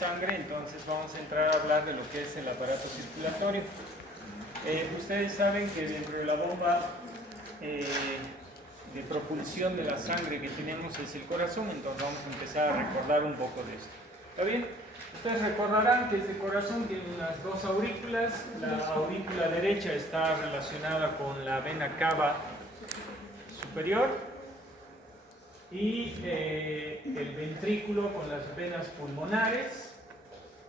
sangre, entonces vamos a entrar a hablar de lo que es el aparato circulatorio. Ustedes saben que dentro de la bomba de propulsión de la sangre que tenemos es el corazón, entonces vamos a empezar a recordar un poco de esto. ¿Está bien? Ustedes recordarán que este corazón tiene unas dos aurículas. La aurícula derecha está relacionada con la vena cava superior y el ventrículo con las venas pulmonares.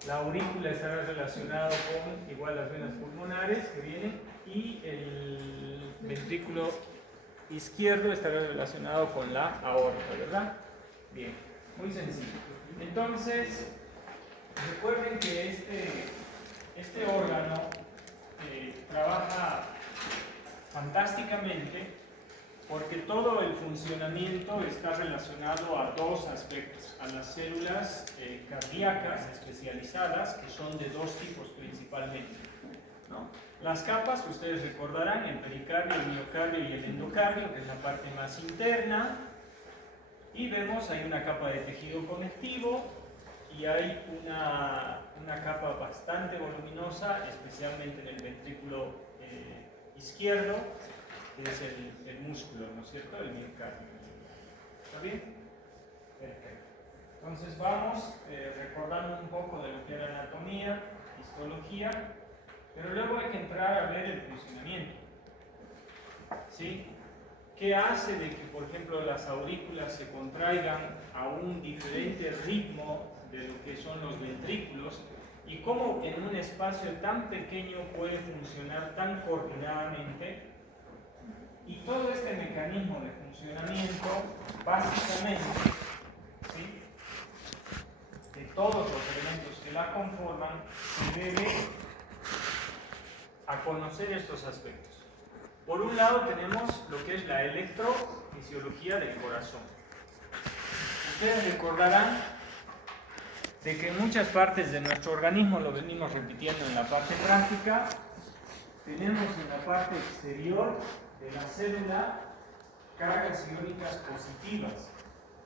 La aurícula estará relacionada con igual las venas pulmonares que vienen, y el ventrículo izquierdo estará relacionado con la aorta, ¿verdad? Bien, muy sencillo. Entonces, recuerden que este órgano trabaja fantásticamente porque todo el funcionamiento está relacionado a dos aspectos: a las células cardíacas especializadas, que son de dos tipos principalmente, ¿no? Las capas, que ustedes recordarán, el pericardio, el miocardio y el endocardio, que es la parte más interna, y vemos hay una capa de tejido conectivo y hay una capa bastante voluminosa, especialmente en el ventrículo izquierdo, que es el músculo, ¿no es cierto?, el miocardio. ¿Está bien? Perfecto. Entonces vamos recordando un poco de lo que era anatomía, histología, pero luego hay que entrar a ver el funcionamiento. ¿Sí? ¿Qué hace de que, por ejemplo, las aurículas se contraigan a un diferente ritmo de lo que son los ventrículos? Y cómo en un espacio tan pequeño puede funcionar tan coordinadamente. Y todo este mecanismo de funcionamiento, básicamente, ¿sí?, de todos los elementos que la conforman, se debe a conocer estos aspectos. Por un lado tenemos lo que es la electrofisiología del corazón. Ustedes recordarán de que en muchas partes de nuestro organismo, lo venimos repitiendo en la parte práctica, tenemos en la parte exterior de la célula cargas iónicas positivas.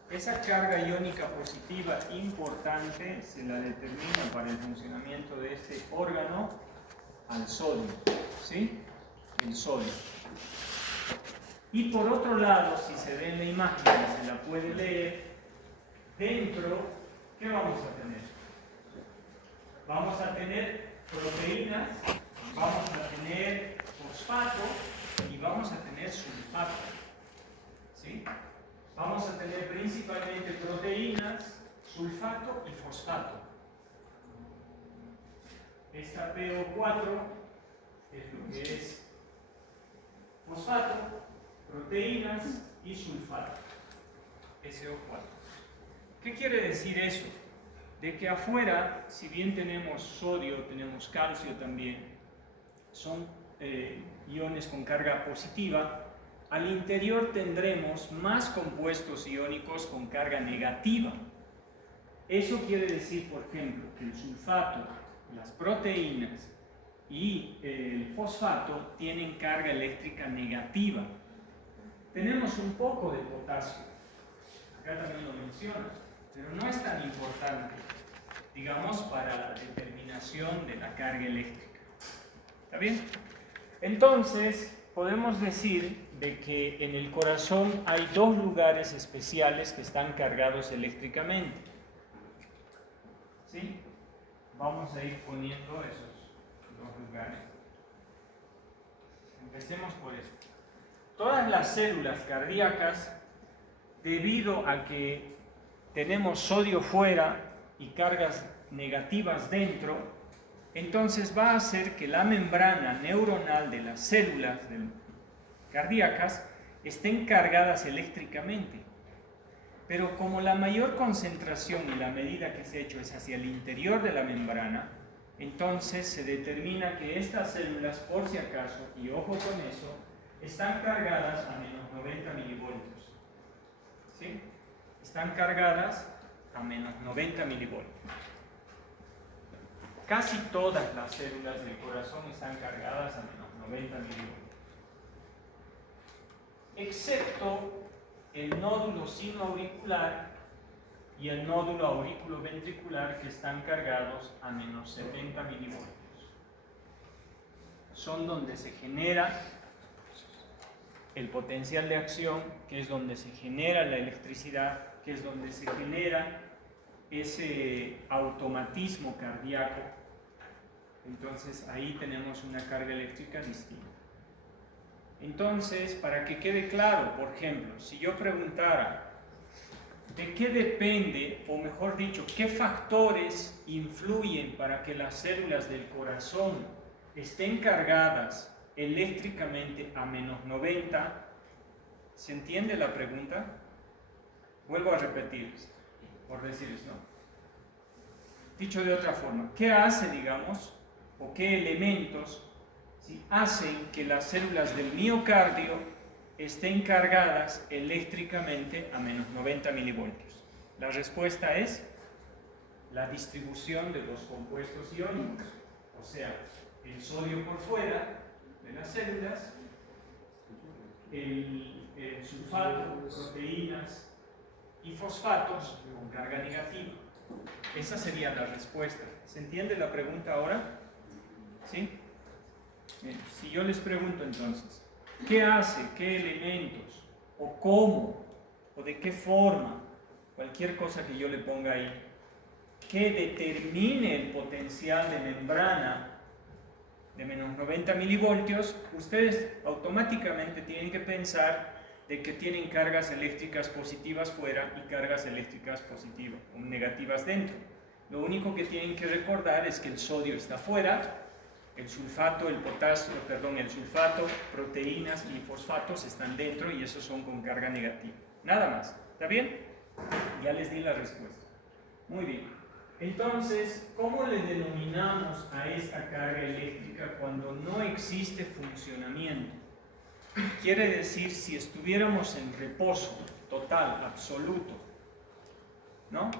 Esa carga iónica positiva importante se la determina para el funcionamiento de este órgano al sodio, ¿sí? El sodio. Y por otro lado, si se ve en la imagen y se la puede leer, dentro, ¿qué vamos a tener? Vamos a tener proteínas, vamos a tener fosfato y vamos a tener sulfato. ¿Sí? Vamos a tener principalmente proteínas, sulfato y fosfato. Esta PO4 es lo que es fosfato, proteínas y sulfato, SO4. ¿Qué quiere decir eso? De que afuera, si bien tenemos sodio, tenemos calcio también, son iones con carga positiva, al interior tendremos más compuestos iónicos con carga negativa. Eso quiere decir, por ejemplo, que el sulfato, las proteínas y el fosfato tienen carga eléctrica negativa. Tenemos un poco de potasio, acá también lo menciona, pero no es tan importante, digamos, para la determinación de la carga eléctrica. ¿Está bien? Entonces, podemos decir de que en el corazón hay dos lugares especiales que están cargados eléctricamente. ¿Sí? Vamos a ir poniendo esos dos lugares. Empecemos por esto. Todas las células cardíacas, debido a que tenemos sodio fuera y cargas negativas dentro, entonces va a hacer que la membrana neuronal de las células cardíacas estén cargadas eléctricamente. Pero como la mayor concentración y la medida que se ha hecho es hacia el interior de la membrana, entonces se determina que estas células, por si acaso, y ojo con eso, están cargadas a menos 90 milivoltios. ¿Sí? Están cargadas a menos 90 milivoltios. Casi todas las células del corazón están cargadas a menos 90 milivoltios. Excepto el nódulo sinoauricular, y el nódulo auriculoventricular, que están cargados a menos 70 milivoltios. Son donde se genera el potencial de acción, que es donde se genera la electricidad, que es donde se genera ese automatismo cardíaco. Entonces ahí tenemos una carga eléctrica distinta. Entonces, para que quede claro, por ejemplo, si yo preguntara ¿de qué depende, o mejor dicho, qué factores influyen para que las células del corazón estén cargadas eléctricamente a menos 90? ¿Se entiende la pregunta? Vuelvo a repetir, por decirles, ¿no? Dicho de otra forma, ¿qué hace, digamos, o qué elementos hacen que las células del miocardio estén cargadas eléctricamente a menos 90 milivoltios? La respuesta es la distribución de los compuestos iónicos, o sea, el sodio por fuera de las células, el sulfato, proteínas y fosfatos con carga negativa. Esa sería la respuesta. ¿Se entiende la pregunta ahora? ¿Sí? Bien. Si yo les pregunto entonces, ¿qué hace, qué elementos, o cómo, o de qué forma, cualquier cosa que yo le ponga ahí, que determine el potencial de membrana de menos 90 milivoltios, ustedes automáticamente tienen que pensar de que tienen cargas eléctricas positivas fuera y cargas eléctricas positivas o negativas dentro. Lo único que tienen que recordar es que el sodio está fuera, el sulfato, el sulfato, proteínas y fosfatos están dentro, y esos son con carga negativa. Nada más. ¿Está bien? Ya les di la respuesta. Muy bien. Entonces, ¿cómo le denominamos a esta carga eléctrica cuando no existe funcionamiento? Quiere decir, si estuviéramos en reposo total, absoluto, ¿no?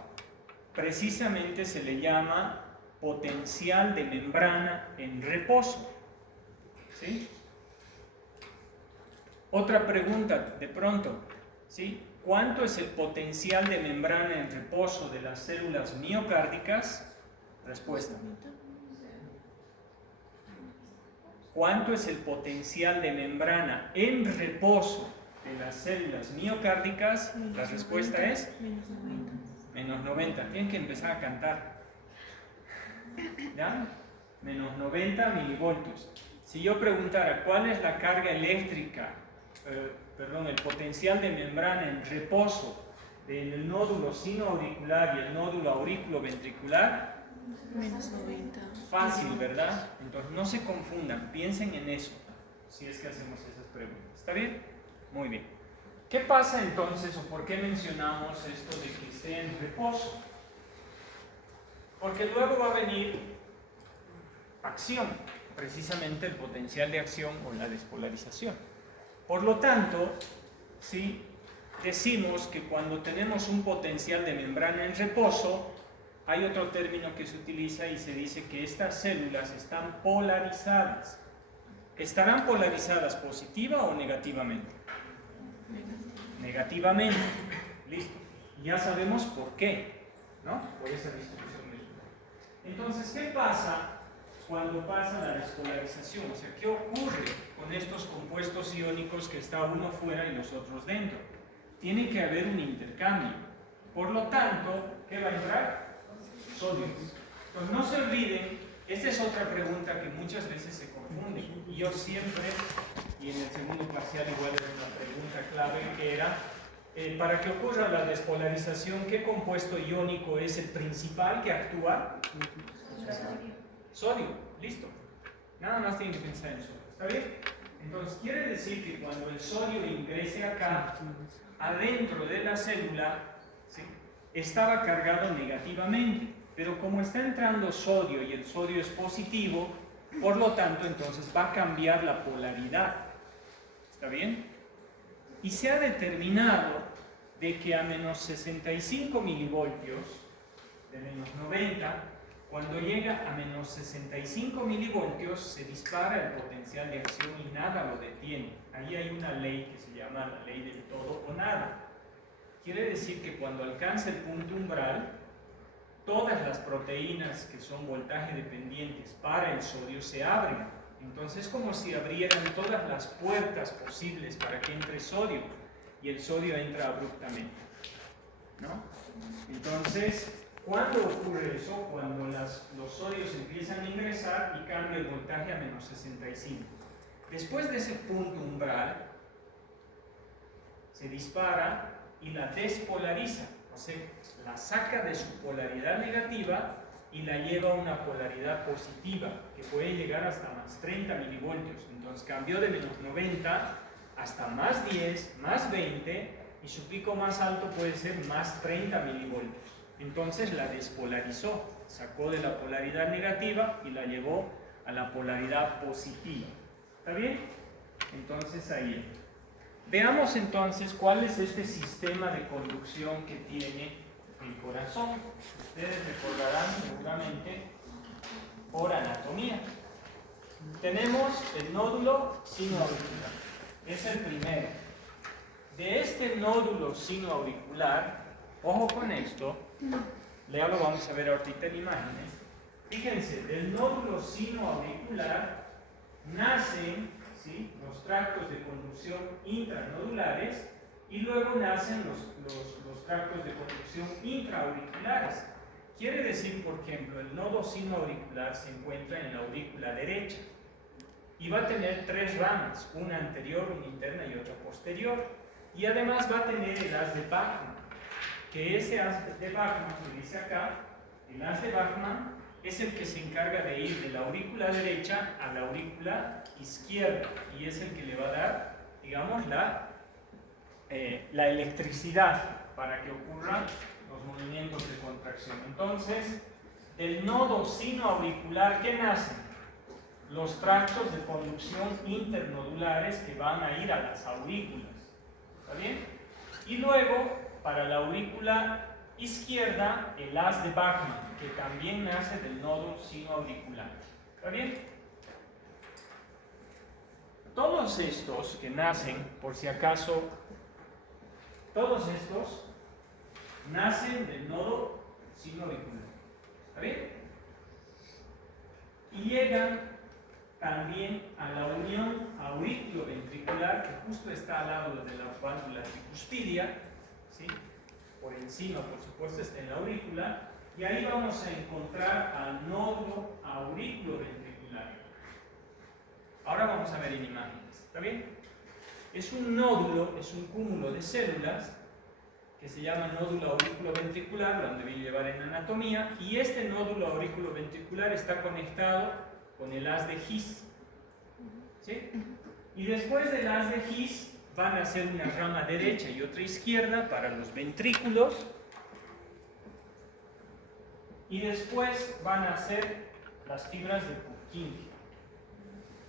Precisamente se le llama potencial de membrana en reposo. ¿Sí? Otra pregunta, de pronto, ¿sí? ¿Cuánto es el potencial de membrana en reposo de las células miocárdicas? Respuesta. ¿Cuánto es el potencial de membrana en reposo de las células miocárdicas? La respuesta es menos 90. Tienen que empezar a cantar. ¿Ya? Menos 90 milivoltios. Si yo preguntara cuál es la carga eléctrica, el potencial de membrana en reposo del nódulo sinoauricular y el nódulo auriculoventricular, menos 90. Fácil, ¿verdad? Entonces no se confundan, piensen en eso, si es que hacemos esas preguntas. ¿Está bien? Muy bien. ¿Qué pasa entonces, o por qué mencionamos esto de que esté en reposo? Porque luego va a venir acción, precisamente el potencial de acción o la despolarización. Por lo tanto, ¿sí? Decimos que cuando tenemos un potencial de membrana en reposo, hay otro término que se utiliza y se dice que estas células están polarizadas. ¿Estarán polarizadas positiva o negativamente? Negativamente. Listo. Ya sabemos por qué, ¿no? Por esa distribución del lugar. Entonces, ¿qué pasa cuando pasa la despolarización? O sea, ¿qué ocurre con estos compuestos iónicos que está uno fuera y los otros dentro? Tiene que haber un intercambio. Por lo tanto, ¿qué va a entrar? Sodio. Entonces no se olviden, esta es otra pregunta que muchas veces se confunde, y yo siempre, y en el segundo parcial igual era una pregunta clave, que era para que ocurra la despolarización, ¿qué compuesto iónico es el principal que actúa? Sodio. Listo, nada más tienen que pensar en sodio. ¿Está bien? Entonces quiere decir que cuando el sodio ingrese acá adentro de la célula, ¿sí? Estaba cargado negativamente. Pero como está entrando sodio y el sodio es positivo, por lo tanto, entonces va a cambiar la polaridad. ¿Está bien? Y se ha determinado de que a menos 65 milivoltios, de menos 90, cuando llega a menos 65 milivoltios, se dispara el potencial de acción y nada lo detiene. Ahí hay una ley que se llama la ley del todo o nada. quiere decir que cuando alcanza el punto umbral, todas las proteínas que son voltaje dependientes para el sodio se abren. Entonces es como si abrieran todas las puertas posibles para que entre sodio, y el sodio entra abruptamente, ¿no? Entonces, ¿cuándo ocurre eso? Cuando los sodios empiezan a ingresar y cambia el voltaje a menos 65. Después de ese punto umbral, se dispara y la despolariza, o sea, la saca de su polaridad negativa y la lleva a una polaridad positiva, que puede llegar hasta más 30 milivoltios. Entonces cambió de menos 90 hasta más 10, más 20, y su pico más alto puede ser más 30 milivoltios. Entonces la despolarizó, sacó de la polaridad negativa y la llevó a la polaridad positiva. ¿Está bien? Entonces ahí. Veamos entonces cuál es este sistema de conducción que tiene el corazón. Ustedes recordarán seguramente por anatomía. Tenemos el nódulo sinoauricular. Es el primero. De este nódulo sinoauricular, ojo con esto, ya lo vamos a ver ahorita en imágenes. Fíjense, del nódulo sinoauricular nacen, ¿sí?, los tractos de conducción intranodulares y luego nacen los tractos de conducción intraauriculares. Quiere decir, por ejemplo, el nodo sinoauricular se encuentra en la aurícula derecha y va a tener tres ramas, una anterior, una interna y otra posterior, y además va a tener el haz de Bachmann, que ese haz de Bachmann que dice acá, el haz de Bachmann es el que se encarga de ir de la aurícula derecha a la aurícula izquierda y es el que le va a dar, digamos, la electricidad para que ocurran los movimientos de contracción. Entonces, del nodo sinoauricular, ¿qué nacen? Los tractos de conducción internodulares que van a ir a las aurículas. ¿Está bien? Y luego, para la aurícula izquierda, el haz de Bachmann, que también nace del nodo sinoauricular. ¿Está bien? Todos estos que nacen, por si acaso, todos estos nacen del nodo sinoauricular. ¿Está bien? Y llegan también a la unión auriculoventricular, que justo está al lado de la válvula tricuspidia, ¿sí? Por encima, por supuesto, está en la aurícula, y ahí vamos a encontrar al nódulo auriculoventricular. Ahora vamos a ver en imágenes, ¿está bien? Es un nódulo, es un cúmulo de células que se llama nódulo auriculoventricular, donde voy a llevar en anatomía, y este nódulo auriculoventricular está conectado con el haz de His, ¿sí? Y después del haz de His van a hacer una rama derecha y otra izquierda para los ventrículos, y después van a hacer las fibras de Purkinje.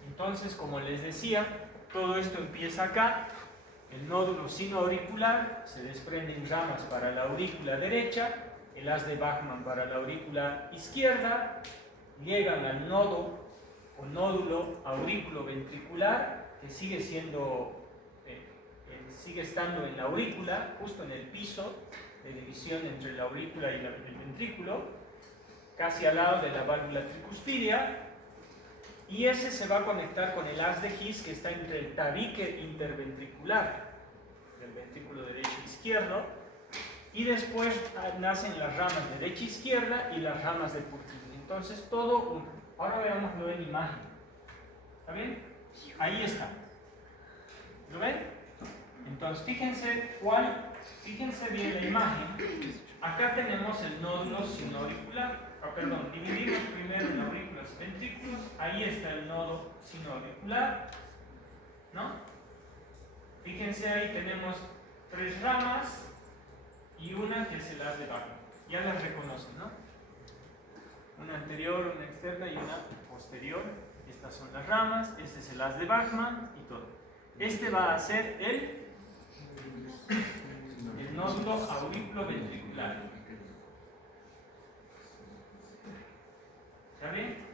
Entonces, como les decía, todo esto empieza acá, el nódulo sinoauricular, se desprenden ramas para la aurícula derecha, el haz de Bachmann para la aurícula izquierda, llegan al nodo o nódulo auriculoventricular, que sigue estando en la aurícula, justo en el piso de división entre la aurícula y el ventrículo, casi al lado de la válvula tricuspidia, y ese se va a conectar con el haz de His que está entre el tabique interventricular del ventrículo derecho e izquierdo, y después nacen las ramas derecha e izquierda y las ramas de Purkinje. Entonces todo uno. Ahora veámoslo en imagen. ¿Está bien? Ahí está. ¿Lo ven? Entonces fíjense bien la imagen. Acá tenemos el nódulo sinoauricular. Dividimos primero en aurículas y ventrículos. Ahí está el nodo sinoauricular, ¿no? Fíjense, ahí tenemos tres ramas y una que es el haz de Bachmann. Ya las reconocen, ¿no? Una anterior, una externa y una posterior. Estas son las ramas, este es el haz de Bachmann y todo. Este va a ser el nódulo auriculoventricular. ¿Está bien?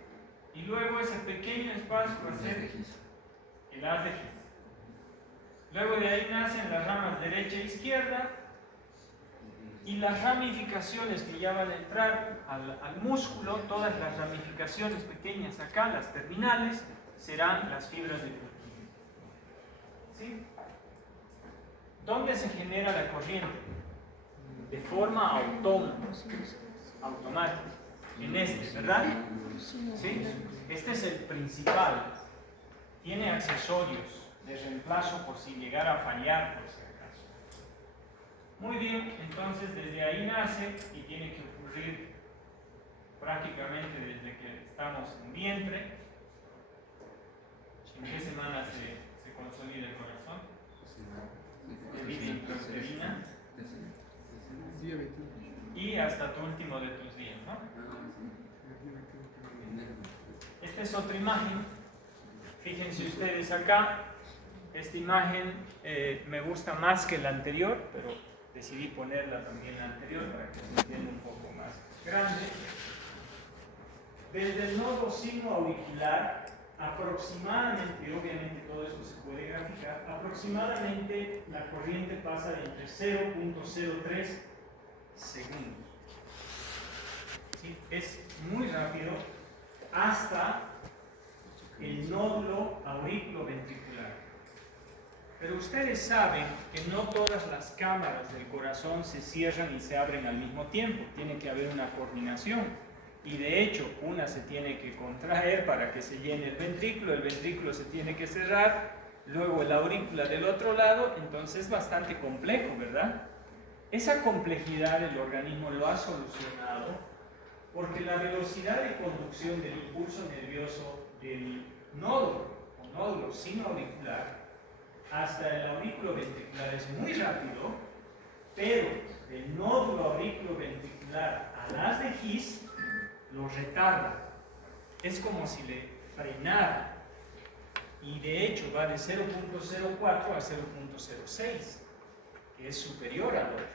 Y luego ese pequeño espacio va a ser el haz de His. Luego de ahí nacen las ramas derecha e izquierda, Y las ramificaciones que ya van a entrar al músculo, todas las ramificaciones pequeñas acá, las terminales, serán las fibras de Purkinje. ¿Sí? ¿Dónde se genera la corriente? De forma autónoma, automática. En este, ¿verdad? ¿Sí? Este es el principal. Tiene accesorios de reemplazo por si llegara a fallar, por si acaso. Muy bien, entonces desde ahí nace y tiene que ocurrir prácticamente desde que estamos en vientre. ¿En qué semana se consolida el corazón? Divide intrauterina. Y hasta tu último de tus días, ¿no? Esta es otra imagen. Fíjense ustedes acá. Esta imagen me gusta más que la anterior, pero decidí ponerla también la anterior para que se entienda un poco más grande. Desde el nodo sinoauricular, aproximadamente, obviamente todo esto se puede graficar, aproximadamente la corriente pasa de entre 0.03 segundos. ¿Sí? Es muy rápido hasta el nódulo auriculoventricular. Pero ustedes saben que no todas las cámaras del corazón se cierran y se abren al mismo tiempo. Tiene que haber una coordinación. Y de hecho, una se tiene que contraer para que se llene el ventrículo se tiene que cerrar, luego la aurícula del otro lado, entonces es bastante complejo, ¿verdad? Esa complejidad el organismo lo ha solucionado porque la velocidad de conducción del impulso nervioso del nódulo sinoauricular hasta el auriculoventricular es muy rápido, pero del nódulo auriculoventricular a las de His lo retarda. Es como si le frenara. Y de hecho va de 0.04 a 0.06, que es superior al otro.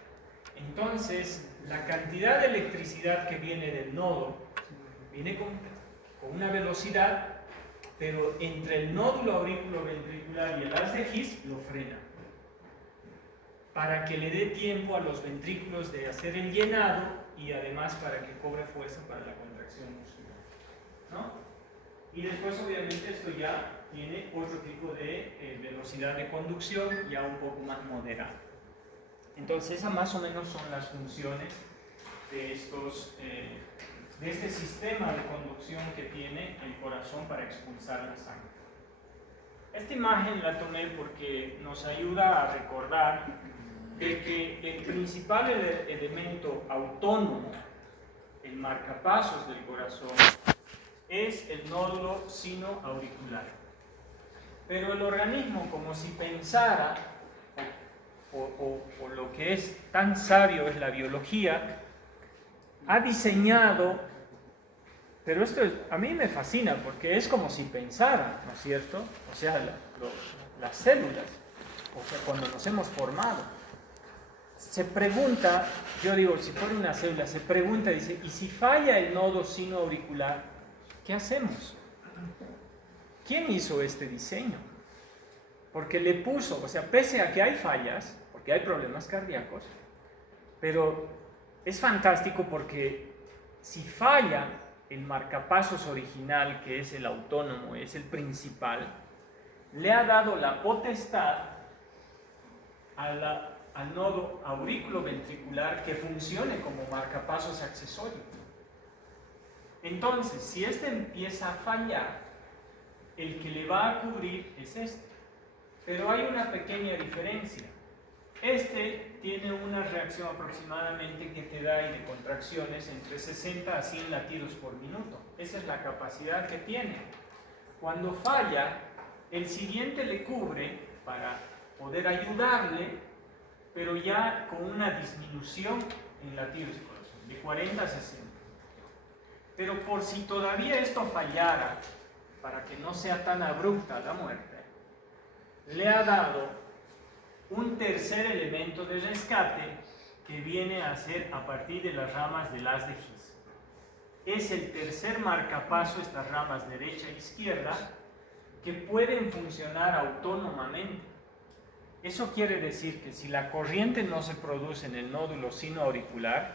Entonces, la cantidad de electricidad que viene del nodo viene con una velocidad, pero entre el nódulo auriculoventricular y el haz de His lo frena, para que le dé tiempo a los ventrículos de hacer el llenado y además para que cobre fuerza para la contracción muscular, ¿no? Y después obviamente esto ya tiene otro tipo de velocidad de conducción ya un poco más moderada. Entonces esas más o menos son las funciones de este sistema de conducción que tiene el corazón para expulsar la sangre. Esta imagen la tomé porque nos ayuda a recordar de que el principal elemento autónomo, el marcapasos del corazón, es el nódulo sinoauricular. Pero el organismo, como si pensara, o lo que es tan sabio es la biología, ha diseñado, pero esto a mí me fascina porque es como si pensara, ¿no es cierto? O sea, las células, o sea, cuando nos hemos formado, se pregunta, yo digo, si fuera una célula, se pregunta, dice, ¿y si falla el nodo sinoauricular, qué hacemos? ¿Quién hizo este diseño? Porque le puso, o sea, pese a que hay fallas, porque hay problemas cardíacos, pero es fantástico porque si falla el marcapasos original, que es el autónomo, es el principal, le ha dado la potestad al nodo auriculoventricular que funcione como marcapasos accesorio. Entonces, si este empieza a fallar, el que le va a cubrir es este. Pero hay una pequeña diferencia. Este tiene una reacción aproximadamente que te da de contracciones entre 60 a 100 latidos por minuto. Esa es la capacidad que tiene. Cuando falla, el siguiente le cubre para poder ayudarle, pero ya con una disminución en latidos de corazón, de 40 a 60. Pero por si todavía esto fallara, para que no sea tan abrupta la muerte, le ha dado un tercer elemento de rescate que viene a ser a partir de las ramas del haz de His. Es el tercer marcapaso, estas ramas derecha e izquierda, que pueden funcionar autónomamente. Eso quiere decir que si la corriente no se produce en el nódulo sinoauricular,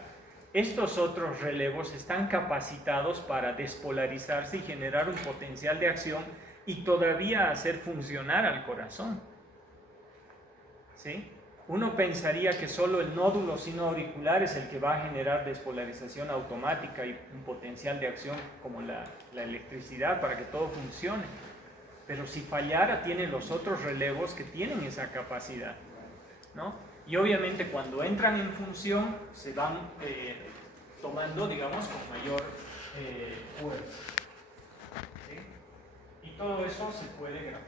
estos otros relevos están capacitados para despolarizarse y generar un potencial de acción y todavía hacer funcionar al corazón. ¿Sí? Uno pensaría que solo el nódulo sinoauricular es el que va a generar despolarización automática y un potencial de acción como la electricidad para que todo funcione. Pero si fallara, tiene los otros relevos que tienen esa capacidad, ¿no? Y obviamente cuando entran en función se van tomando, digamos, con mayor fuerza. ¿Sí? Y todo eso se puede graficar.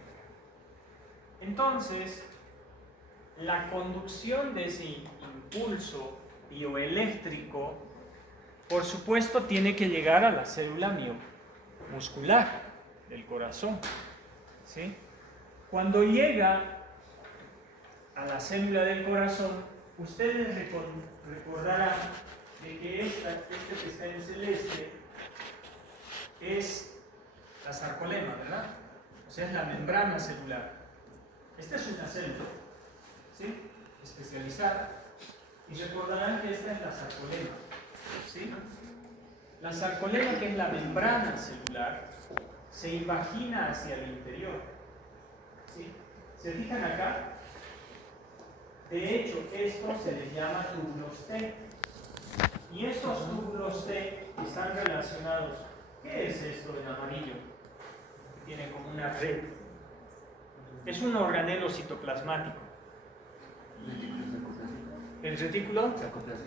Entonces, la conducción de ese impulso bioeléctrico, por supuesto, tiene que llegar a la célula muscular del corazón. ¿Sí? Cuando llega a la célula del corazón, ustedes recordarán de que este que está en celeste es la sarcolema, ¿verdad? O sea, es la membrana celular. Esta es una célula, ¿sí? Especializada. Y recordarán que esta es la sarcolema, ¿sí? La sarcolema, que es la membrana celular, se invagina hacia el interior. ¿Sí? ¿Se fijan acá? De hecho, esto se les llama túbulos T. Y estos túbulos T están relacionados. ¿Qué es esto en amarillo? Tiene como una red. Es un organelo citoplasmático. ¿El retículo?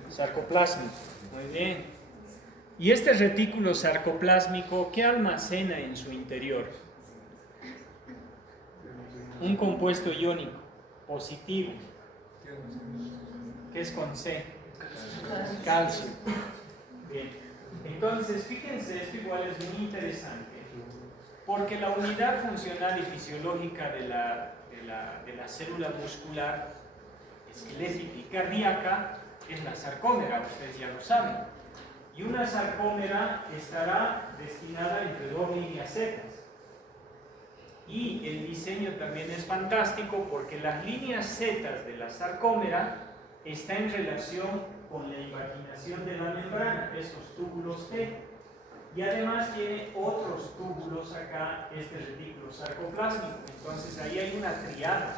Sarcoplásmico. Muy bien. ¿Y este retículo sarcoplásmico qué almacena en su interior? Un compuesto iónico positivo, que es con C, calcio. Bien. Entonces, fíjense, esto igual es muy interesante, porque la unidad funcional y fisiológica de la célula muscular, esquelética y cardíaca es la sarcómera, ustedes ya lo saben. Y una sarcómera estará destinada entre dos líneas secas. Y el diseño también es fantástico porque las líneas zetas de la sarcómera están en relación con la invaginación de la membrana, estos túbulos T. Y además tiene otros túbulos acá, este retículo sarcoplásmico. Entonces ahí hay una triada.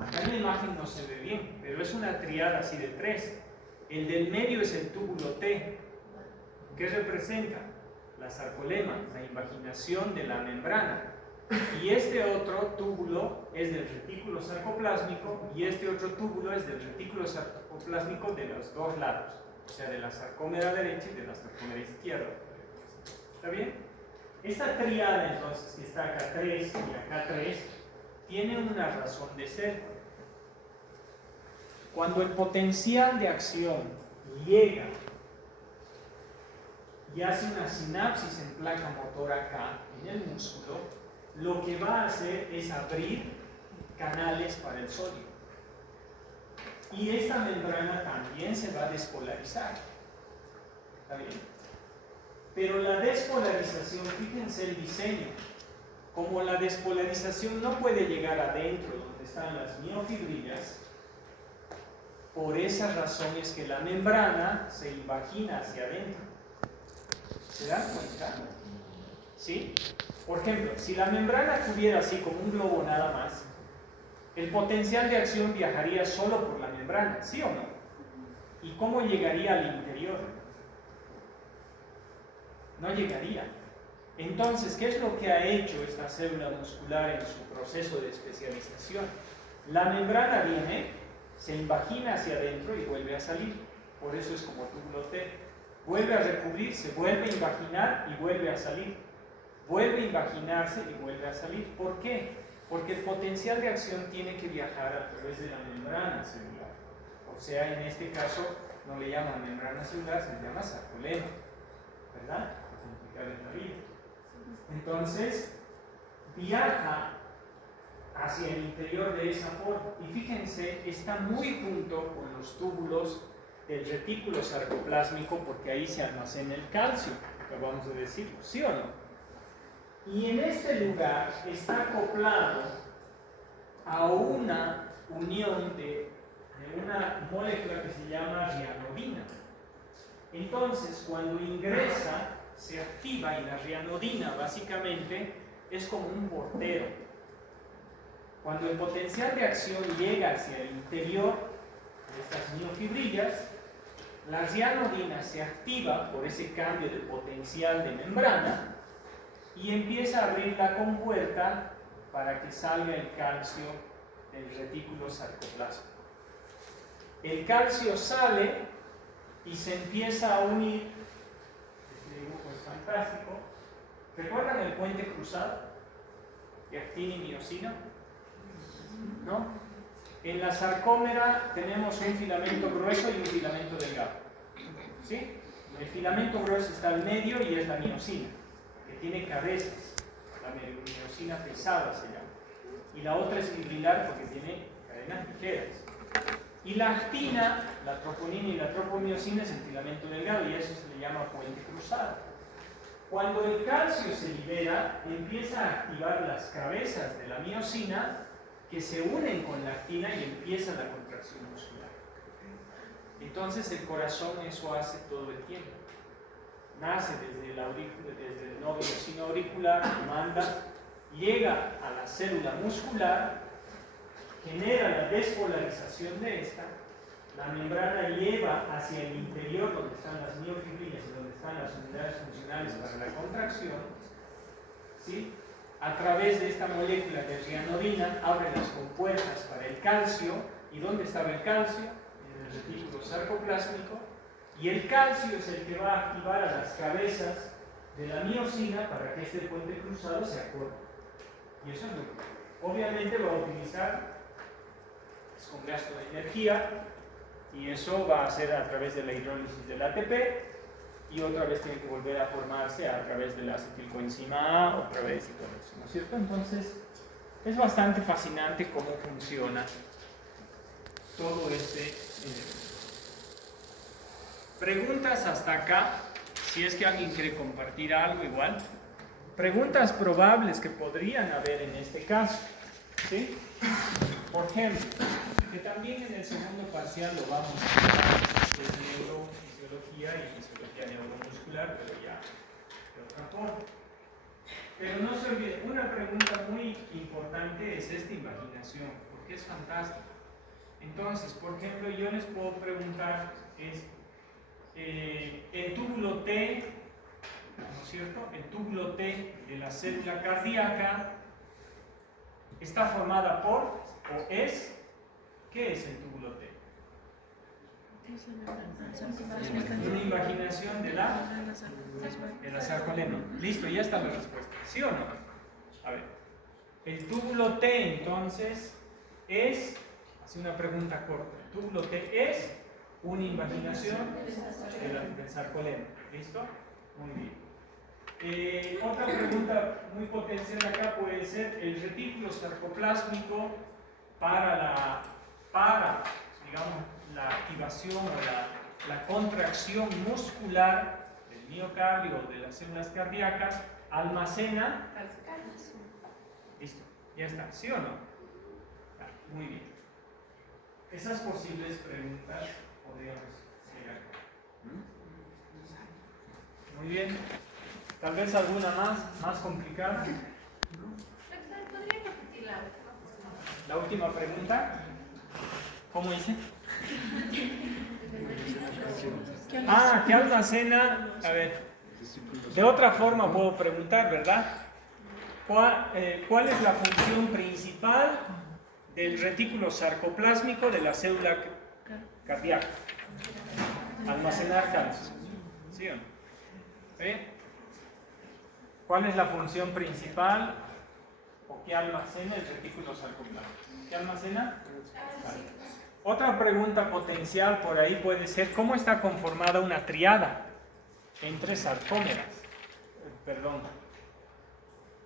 Acá en la imagen no se ve bien, pero es una triada así de tres. El del medio es el túbulo T. ¿Qué representa? La sarcolema, la invaginación de la membrana. Y este otro túbulo es del retículo sarcoplásmico y este otro túbulo es del retículo sarcoplásmico de los dos lados, o sea, de la sarcómera derecha y de la sarcómera izquierda. ¿Está bien? Esta triada, entonces, que está acá 3 y acá 3, tiene una razón de ser. Cuando el potencial de acción llega y hace una sinapsis en placa motora acá, en el músculo, lo que va a hacer es abrir canales para el sodio. Y esta membrana también se va a despolarizar. ¿Está bien? Pero la despolarización, fíjense el diseño. Como la despolarización no puede llegar adentro donde están las miofibrillas, por esa razón es que la membrana se invagina hacia adentro. ¿Se dan cuenta? ¿Sí? Por ejemplo, si la membrana estuviera así como un globo nada más, el potencial de acción viajaría solo por la membrana, ¿sí o no? ¿Y cómo llegaría al interior? No llegaría. Entonces, ¿qué es lo que ha hecho esta célula muscular en su proceso de especialización? La membrana viene, se invagina hacia adentro y vuelve a salir. Por eso es como túbulo T. Vuelve a recubrirse, vuelve a invaginar y vuelve a salir. Vuelve a invaginarse y vuelve a salir. ¿Por qué? Porque el potencial de acción tiene que viajar a través de la membrana celular. O sea, en este caso no le llaman membrana celular, se le llama sarcolema, ¿verdad? Para complicar la vida. Entonces, viaja hacia el interior de esa forma. Y fíjense, está muy junto con los túbulos del retículo sarcoplásmico porque ahí se almacena el calcio, acabamos de decirlo, ¿sí o no? Y en este lugar está acoplado a una unión de una molécula que se llama rianodina. Entonces, cuando ingresa, se activa, y la rianodina básicamente es como un portero. Cuando el potencial de acción llega hacia el interior de estas miofibrillas, la rianodina se activa por ese cambio de potencial de membrana y empieza a abrir la compuerta para que salga el calcio del retículo sarcoplásmico. El calcio sale y se empieza a unir. Este dibujo es fantástico. ¿Recuerdan el puente cruzado de actina y miosina? ¿No? En la sarcómera tenemos un filamento grueso y un filamento delgado. ¿Sí? El filamento grueso está al medio y es la miosina, que tiene cabezas. La miosina pesada se llama. Y la otra es fibrilar porque tiene cadenas ligeras. Y la actina, la troponina y la tropomiosina es el filamento delgado y eso se le llama puente cruzado. Cuando el calcio se libera, empieza a activar las cabezas de la miosina que se unen con la actina y empieza la contracción muscular. Entonces el corazón eso hace todo el tiempo. Nace desde el nódulo sinoauricular, manda, llega a la célula muscular, genera la despolarización de esta, la membrana lleva hacia el interior donde están las miofibrillas y donde están las unidades funcionales para la contracción, ¿sí? A través de esta molécula de rianodina abre las compuertas para el calcio. ¿Y dónde estaba el calcio? En el retículo sarcoplásmico. Y el calcio es el que va a activar a las cabezas de la miosina para que este puente cruzado se acorte. Y eso es lo que obviamente va a utilizar con gasto de energía, y eso va a ser a través de la hidrólisis del ATP, y otra vez tiene que volver a formarse a través de la acetilcoenzima A, otra vez y todo eso, ¿no es cierto? Entonces, es bastante fascinante cómo funciona todo este. Preguntas hasta acá, si es que alguien quiere compartir algo igual. Preguntas probables que podrían haber en este caso, ¿sí? Por ejemplo, que también en el segundo parcial lo vamos a ver, que es neurofisiología y fisiología neuromuscular, pero ya de otra forma. Pero no se olvide, una pregunta muy importante es esta invaginación, porque es fantástico. Entonces, por ejemplo, yo les puedo preguntar, el túbulo T, ¿no es cierto? El túbulo T de la célula cardíaca está formada por, o es, ¿qué es el túbulo T? Una invaginación de la sarcolema. Listo, ya está la respuesta. ¿Sí o no? A ver, el túbulo T entonces es, hace una pregunta corta, el túbulo T es una invaginación del sarcolema. ¿Listo? Muy bien. Otra pregunta muy potencial acá puede ser el retículo sarcoplásmico para digamos, la activación o la contracción muscular del miocardio o de las células cardíacas almacena. Listo, ya está. ¿Sí o no? Muy bien. Esas posibles preguntas podríamos llegar. Muy bien. Tal vez alguna más complicada. ¿Podría repetir la última pregunta? ¿Cómo hice? ¿Qué almacena? A ver, de otra forma puedo preguntar, ¿verdad? ¿Cuál es la función principal del retículo sarcoplásmico de la célula cardíaca? Almacenar calcio. ¿Sí o no? ¿Cuál es la función principal o qué almacena el retículo sarcoplásmico? ¿Qué almacena? Otra pregunta potencial por ahí puede ser, ¿cómo está conformada una triada entre sarcómeras? Perdón,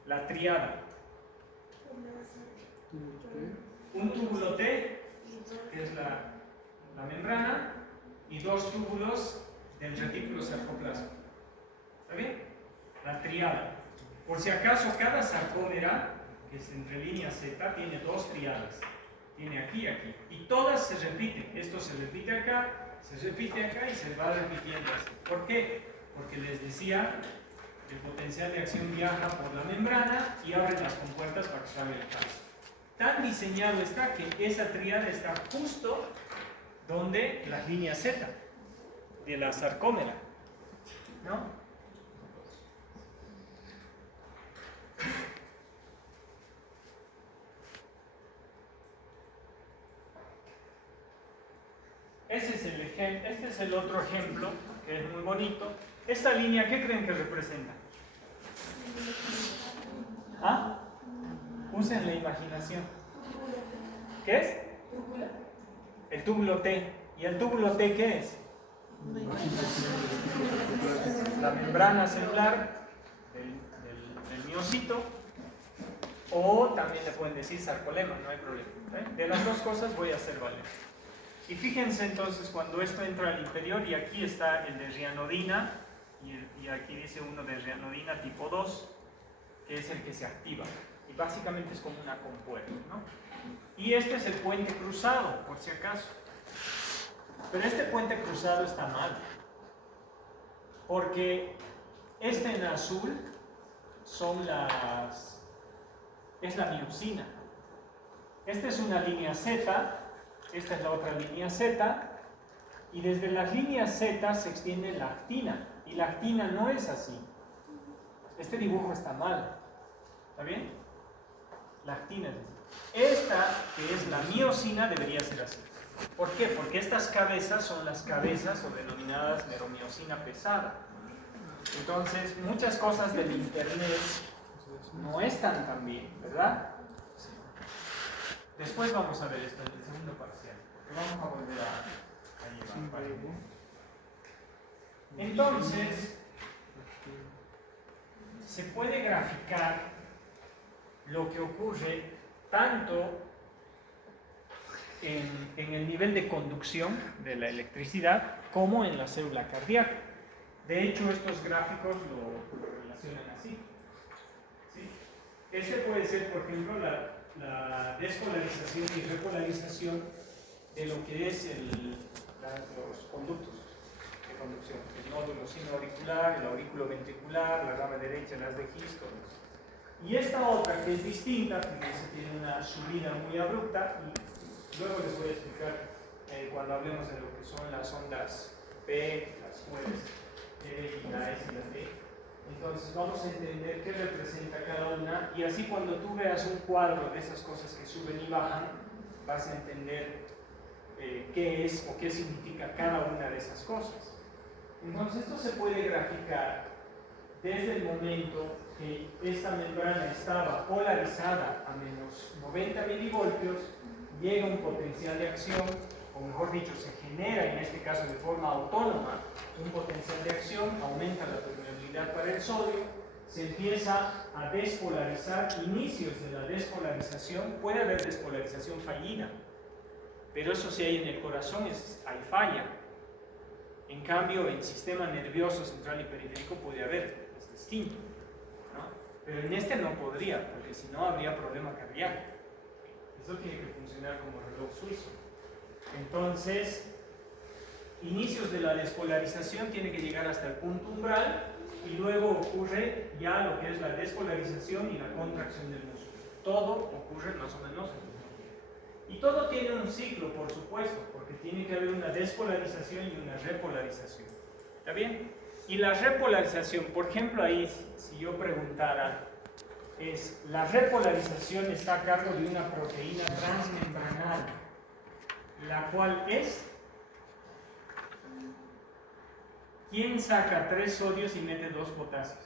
la triada. Un túbulo T, que es la membrana, y dos túbulos del retículo sarcoplásmico. ¿Está bien? La triada. Por si acaso, cada sarcómera que es entre línea Z, tiene dos triadas. Tiene aquí y aquí. Y todas se repiten. Esto se repite acá, se repite acá y se va repitiendo así. ¿Por qué? Porque les decía, el potencial de acción viaja por la membrana y abre las compuertas para que salga el gas. Tan diseñado está que esa triada está justo donde las líneas Z de la sarcómera, ¿no? Este es el otro ejemplo, que es muy bonito. Esta línea, ¿qué creen que representa? ¿Ah? Usen la imaginación. ¿Qué es? El túbulo T. ¿Y el túbulo T qué es? La membrana celular del miocito, o también le pueden decir sarcolema, no hay problema. De las dos cosas voy a hacer valer. Y fíjense entonces cuando esto entra al interior, y aquí está el de rianodina, y aquí dice uno de rianodina tipo 2, que es el que se activa. Y básicamente es como una compuerta, ¿no? Y este es el puente cruzado, por si acaso. Pero este puente cruzado está mal, porque este en azul es la miosina. Esta es una línea Z, esta es la otra línea Z, y desde las líneas Z se extiende la actina, y la actina no es así. Este dibujo está mal, ¿está bien? La actina es así. Esta, que es la miosina, debería ser así. ¿Por qué? Porque estas cabezas son las cabezas o denominadas meromiosina pesada. Entonces, muchas cosas del internet no están tan bien, ¿verdad? Sí. Después vamos a ver esto en el segundo parcial, porque vamos a volver a llevar. Entonces, se puede graficar lo que ocurre tanto en el nivel de conducción de la electricidad como en la célula cardíaca. De hecho, estos gráficos lo relacionan así. ¿Sí? Este puede ser, por ejemplo, la despolarización y repolarización de lo que es los conductos de conducción. El nódulo sinoauricular, el aurículo ventricular, la rama derecha, las de His. Y esta otra, que es distinta, porque tiene una subida muy abrupta, y luego les voy a explicar cuando hablemos de lo que son las ondas P, las Qs, y la S y la T. Entonces vamos a entender qué representa cada una, y así cuando tú veas un cuadro de esas cosas que suben y bajan, vas a entender qué es o qué significa cada una de esas cosas. Entonces esto se puede graficar desde el momento que esta membrana estaba polarizada a menos 90 milivoltios, llega un potencial de acción, o mejor dicho, se genera en este caso de forma autónoma un potencial de acción, aumenta la permeabilidad para el sodio, se empieza a despolarizar, inicios de la despolarización, puede haber despolarización fallida, pero eso sí hay en el corazón, hay falla. En cambio, en sistema nervioso central y periférico puede haber, es distinto, ¿no? Pero en este no podría, porque si no habría problema cardíaco. Eso tiene que funcionar como reloj suizo. Entonces, inicios de la despolarización tiene que llegar hasta el punto umbral y luego ocurre ya lo que es la despolarización y la contracción del músculo. Todo ocurre más o menos en el mismo tiempo. Y todo tiene un ciclo, por supuesto, porque tiene que haber una despolarización y una repolarización. ¿Está bien? Y la repolarización, por ejemplo, ahí, si yo preguntara, la repolarización está a cargo de una proteína transmembranal, la cual es, ¿quién saca 3 sodios y mete 2 potasios?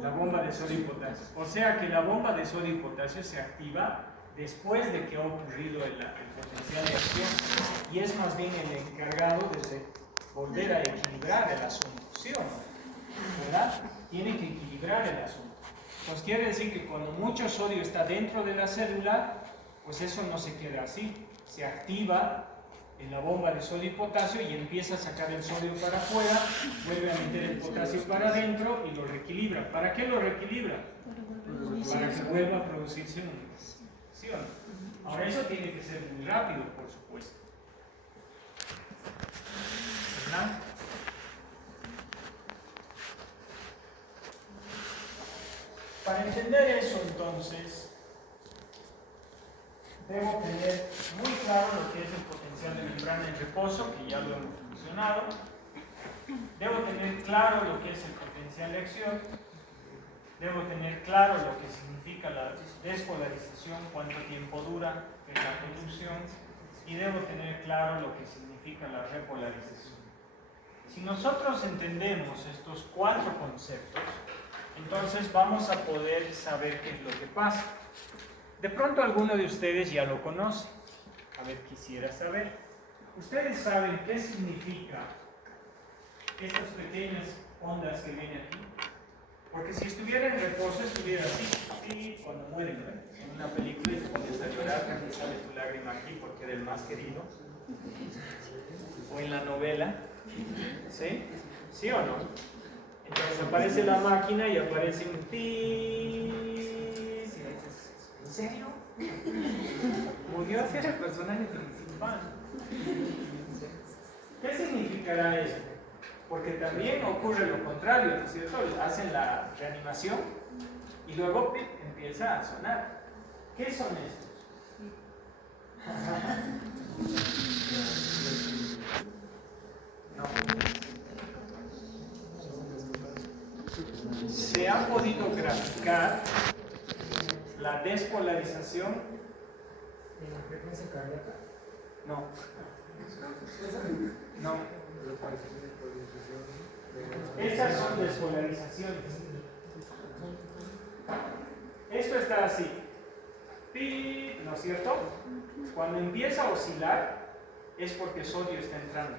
La bomba de sodio y potasio. O sea que la bomba de sodio y potasio se activa después de que ha ocurrido el potencial de acción, y es más bien el encargado de volver a equilibrar el asunto, ¿sí o no? ¿Verdad? Tiene que equilibrar el asunto. Pues quiere decir que cuando mucho sodio está dentro de la célula, pues eso no se queda así, se activa en la bomba de sodio y potasio y empieza a sacar el sodio para afuera, vuelve a meter el potasio para adentro y lo reequilibra. ¿Para qué lo reequilibra? Para que vuelva a producir ionio. ¿Sí o no? Ahora eso tiene que ser muy rápido, por supuesto. ¿Verdad? Para entender eso, entonces, debo tener muy claro lo que es el potencial de membrana en reposo, que ya lo hemos mencionado. Debo tener claro lo que es el potencial de acción. Debo tener claro lo que significa la despolarización, cuánto tiempo dura, que es la conducción. Y debo tener claro lo que significa la repolarización. Si nosotros entendemos estos 4 conceptos, entonces vamos a poder saber qué es lo que pasa. De pronto alguno de ustedes ya lo conoce. A ver, quisiera saber. ¿Ustedes saben qué significa estas pequeñas ondas que vienen aquí? Porque si estuviera en reposo, estuviera así, cuando mueren, ¿verdad? En una película y te pones a llorar, que sale tu lágrima aquí porque era el más querido. O en la novela. ¿Sí? ¿Sí o no? Entonces aparece la máquina y aparece un pi. ¿En serio? Murió a ser el personaje principal. ¿Qué significará esto? Porque también ocurre lo contrario, ¿no es cierto? Hacen la reanimación y luego ¡pip!, empieza a sonar. ¿Qué son estos? No. Se ha podido graficar la despolarización ¿En la frecuencia cardíaca? no. No. Estas son despolarizaciones. Esto está así. ¡Pi! ¿No es cierto? Cuando empieza a oscilar es porque sodio está entrando.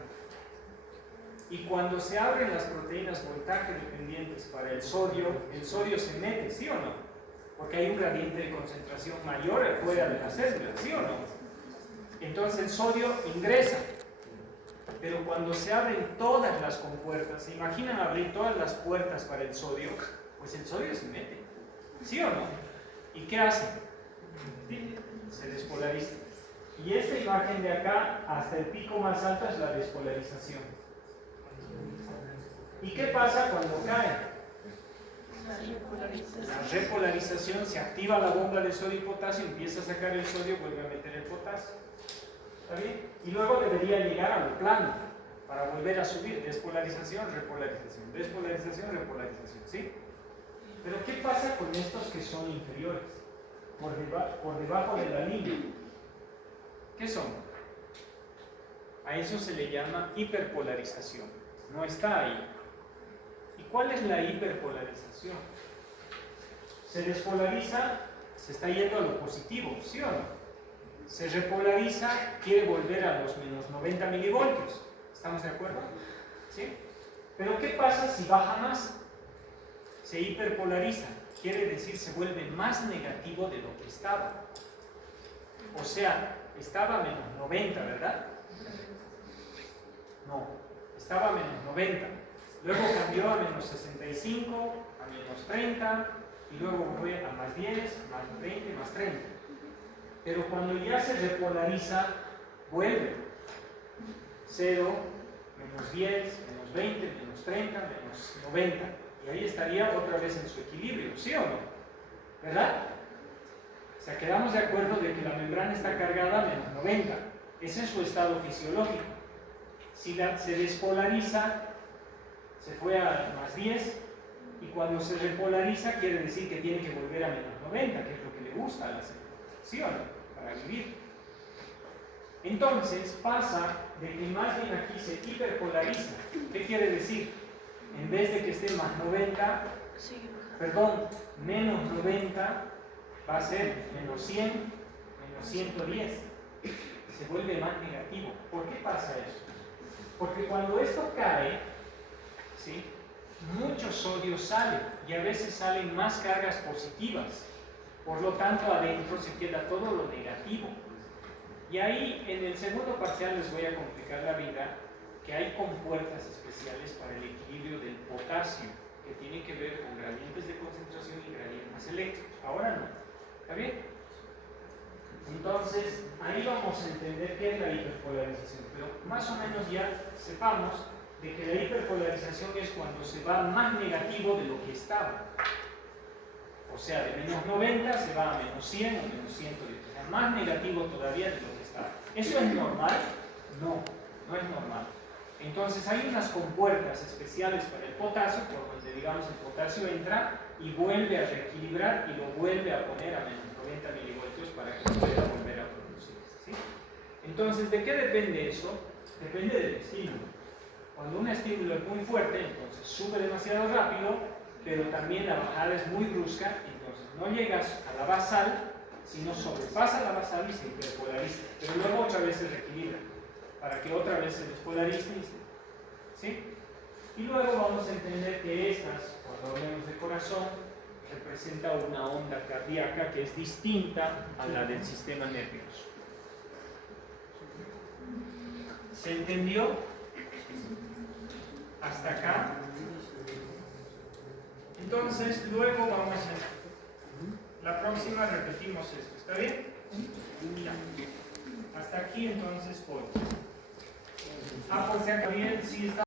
Y cuando se abren las proteínas voltaje dependientes para el sodio se mete, ¿sí o no? Porque hay un gradiente de concentración mayor fuera de la célula, ¿sí o no? Entonces el sodio ingresa. Pero cuando se abren todas las compuertas, ¿se imaginan abrir todas las puertas para el sodio? Pues el sodio se mete, ¿sí o no? ¿Y qué hace? Se despolariza. Y esta imagen de acá, hasta el pico más alto, es la despolarización. ¿Y qué pasa cuando cae? La repolarización, se activa la bomba de sodio y potasio, empieza a sacar el sodio, vuelve a meter el potasio. ¿Está bien? Y luego debería llegar a lo plano para volver a subir. Despolarización, repolarización, despolarización, repolarización. ¿Sí? Pero ¿qué pasa con estos que son inferiores? Por debajo de la línea. ¿Qué son? A eso se le llama hiperpolarización. No está ahí. ¿Y cuál es la hiperpolarización? Se despolariza, se está yendo a lo positivo, ¿sí o no? Se repolariza, quiere volver a los menos 90 milivoltios. ¿Estamos de acuerdo? ¿Sí? Pero ¿qué pasa si baja más? Se hiperpolariza, quiere decir se vuelve más negativo de lo que estaba. O sea, estaba a menos 90, ¿verdad? No, estaba a menos 90. Luego cambió a menos 65, a menos 30, y luego fue a más 10, más 20, más 30. Pero cuando ya se repolariza, vuelve. 0, menos 10, menos 20, menos 30, menos 90. Y ahí estaría otra vez en su equilibrio, ¿sí o no? ¿Verdad? O sea, quedamos de acuerdo de que la membrana está cargada a menos 90. Ese es su estado fisiológico. Si se despolariza, se fue a más 10, y cuando se repolariza quiere decir que tiene que volver a menos 90, que es lo que le gusta a la célula, ¿sí o no? Para vivir. Entonces pasa de que más bien aquí se hiperpolariza. ¿Qué quiere decir? En vez de que esté más 90, menos 90, va a ser menos 100, menos 110. Se vuelve más negativo. ¿Por qué pasa eso? Porque cuando esto cae, ¿sí?, mucho sodio sale y a veces salen más cargas positivas. Por lo tanto, adentro se queda todo lo negativo. Y ahí, en el segundo parcial, les voy a complicar la vida, que hay compuertas especiales para el equilibrio del potasio, que tiene que ver con gradientes de concentración y gradientes eléctricos. Ahora no. ¿Está bien? Entonces, ahí vamos a entender qué es la hiperpolarización, pero más o menos ya sepamos de que la hiperpolarización es cuando se va más negativo de lo que estaba. O sea, de menos 90 se va a menos 100 o menos 110. O sea, más negativo todavía de lo que estaba. ¿Eso es normal? No, no es normal. Entonces hay unas compuertas especiales para el potasio, por donde digamos el potasio entra y vuelve a reequilibrar y lo vuelve a poner a menos 90 milivoltios para que pueda volver a producirse, ¿sí? Entonces, ¿de qué depende eso? Depende del estímulo. Cuando un estímulo es muy fuerte, entonces sube demasiado rápido, pero también la bajada es muy brusca, entonces no llegas a la basal, sino sobrepasa la basal y se hiperpolariza, pero luego otra vez se reequilibra, para que otra vez se despolarice, ¿sí? Y luego vamos a entender que estas, cuando hablemos de corazón, representa una onda cardíaca que es distinta a la del sistema nervioso. ¿Se entendió? Hasta acá. Entonces, luego vamos a... La próxima repetimos esto, ¿está bien? Ya. Hasta aquí entonces voy. Pues ya bien, sí está.